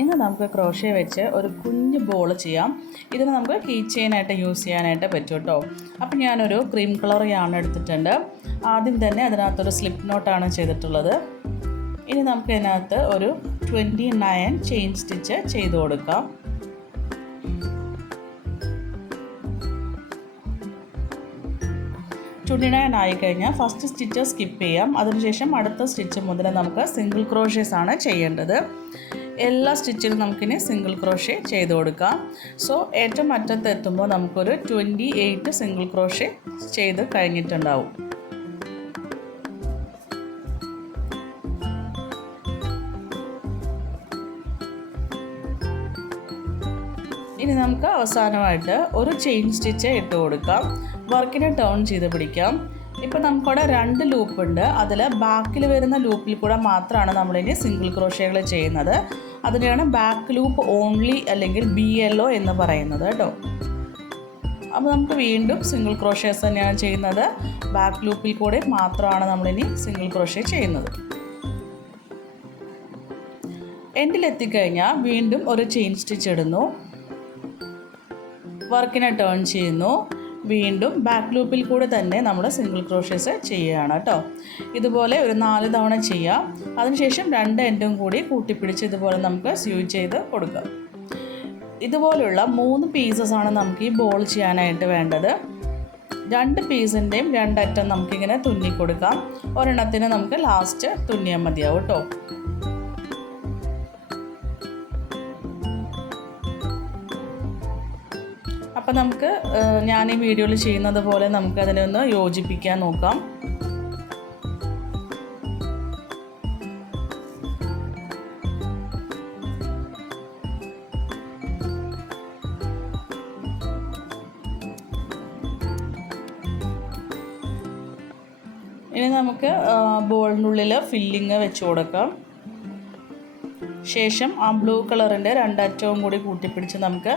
ഇന്ന് നമുക്ക് ക്രോഷ്യ വെച്ച് ഒരു കുഞ്ഞ് ബോൾ ചെയ്യാം. ഇതിന് നമുക്ക് കീ ചെയിനായിട്ട് യൂസ് ചെയ്യാനായിട്ട് പറ്റും കേട്ടോ. അപ്പം ഞാനൊരു ക്രീം കളർ യാൺ എടുത്തിട്ടുണ്ട്. ആദ്യം തന്നെ അതിനകത്തൊരു സ്ലിപ്പ് നോട്ടാണ് ചെയ്തിട്ടുള്ളത്. ഇനി നമുക്ക് ഇതിനകത്ത് ഒരു 29 ചെയിൻ സ്റ്റിച്ച് ചെയ്ത് കൊടുക്കാം. 29 ആയിക്കഴിഞ്ഞാൽ ഫസ്റ്റ് സ്റ്റിച്ച് സ്കിപ്പ് ചെയ്യാം. അതിനുശേഷം അടുത്ത സ്റ്റിച്ച് മുതൽ നമുക്ക് സിംഗിൾ ക്രോഷ്യേസ് ആണ് ചെയ്യേണ്ടത്. എല്ലാ സ്റ്റിച്ചിലും നമുക്കിനി സിംഗിൾ ക്രോഷ്യ ചെയ്ത് കൊടുക്കാം. സോ ഏറ്റവും അറ്റത്ത് എത്തുമ്പോൾ നമുക്കൊരു 28 സിംഗിൾ ക്രോഷ്യ ചെയ്ത് കഴിഞ്ഞിട്ടുണ്ടാവും. ഇനി നമുക്ക് അവസാനമായിട്ട് ഒരു ചെയിൻ സ്റ്റിച്ച് ഇട്ട് കൊടുക്കാം. വർക്കിനെ ടേൺ ചെയ്ത് പിടിക്കാം. ഇപ്പോൾ നമുക്കവിടെ 2 ലൂപ്പുണ്ട്. അതിൽ ബാക്കിൽ വരുന്ന ലൂപ്പിൽ കൂടെ മാത്രമാണ് നമ്മളിനി സിംഗിൾ ക്രോഷ്യകൾ ചെയ്യുന്നത്. അതിനെയാണ് ബാക്ക് ലൂപ്പ് ഓൺലി അല്ലെങ്കിൽ BLO എന്ന് പറയുന്നത് കേട്ടോ. അപ്പോൾ നമുക്ക് വീണ്ടും സിംഗിൾ ക്രോഷ്യസ് തന്നെയാണ് ചെയ്യുന്നത്. ബാക്ക് ലൂപ്പിൽ കൂടെ മാത്രമാണ് നമ്മളിനി സിംഗിൾ ക്രോഷ്യ ചെയ്യുന്നത്. എൻഡിലെത്തിക്കഴിഞ്ഞാൽ വീണ്ടും ഒരു ചെയിൻ സ്റ്റിച്ച് ഇടുന്നു. വർക്കിനെ ടേൺ ചെയ്യുന്നു. വീണ്ടും ബാക്ക് ലൂപ്പിൽ കൂടെ തന്നെ നമ്മൾ സിംഗിൾ ക്രോഷ്യസ് ചെയ്യുകയാണ് കേട്ടോ. ഇതുപോലെ ഒരു 4 തവണ ചെയ്യാം. അതിനുശേഷം 2 എൻഡും കൂടി കൂട്ടിപ്പിടിച്ച് ഇതുപോലെ നമുക്ക് സ്യൂ ചെയ്ത് കൊടുക്കാം. ഇതുപോലുള്ള 3 പീസസാണ് നമുക്ക് ഈ ബോൾ ചെയ്യാനായിട്ട് വേണ്ടത്. 2 പീസിൻ്റെയും 2 അറ്റം നമുക്കിങ്ങനെ തുന്നി കൊടുക്കാം. ഒരെണ്ണത്തിന് നമുക്ക് ലാസ്റ്റ് തുന്നിയാൽ മതിയാവും കേട്ടോ. അപ്പോൾ നമുക്ക് ഞാൻ ഈ വീഡിയോയിൽ ചെയ്യുന്നത് പോലെ നമുക്കതിനെ ഒന്ന് യോജിപ്പിക്കാൻ നോക്കാം. ഇനി നമുക്ക് ബോളിനുള്ളിൽ ഫില്ലിങ് വെച്ച് കൊടുക്കാം. ശേഷം ആ ബ്ലൂ കളറിൻ്റെ 2 അറ്റവും കൂടി കൂട്ടിപ്പിടിച്ച് നമുക്ക്